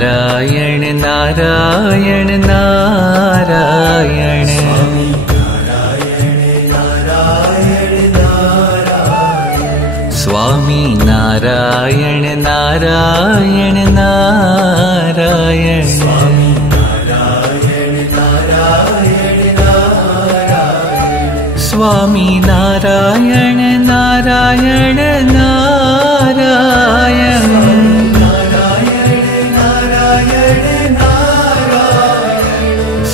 नारायण नारायण नारायण स्वामी नारायण नारायण नारायण स्वामी नारायण नारायण नारायण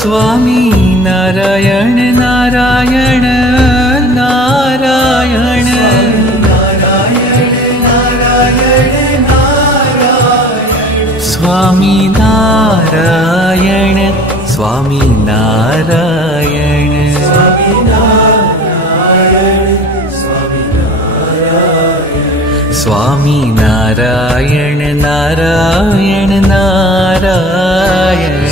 स्वामी नारायण नारायण नारायण स्वामी नारायण स्वामी नारायण स्वामी नारायण नारायण नारायण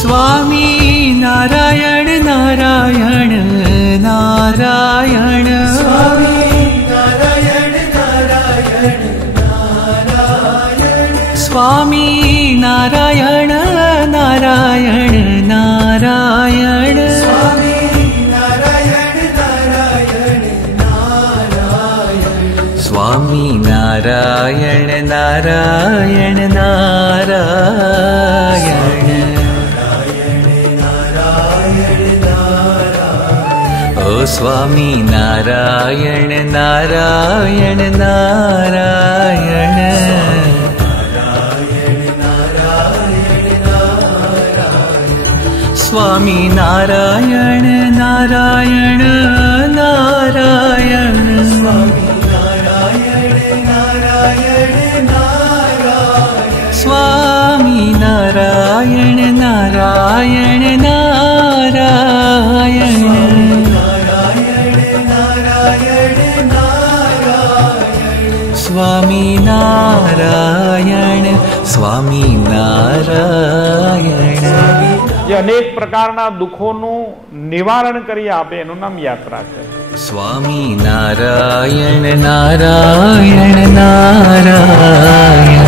स्वामी नारायण नारायण नारायण स्वामी नारायण नारायण नारायण स्वामी नारायण नारायण नारायण ओ स्वामी नारायण नारायण नारायण स्वामी नारायण नारायण नारायण स्वामी नारायण नारायण नारायण स्वामी नारायण स्वामी नारायण જે અનેક પ્રકારના દુઃખોનું નિવારણ કરી આપે એનું નામ યાત્રા છે. स्वामी नारायण नारायण नारायण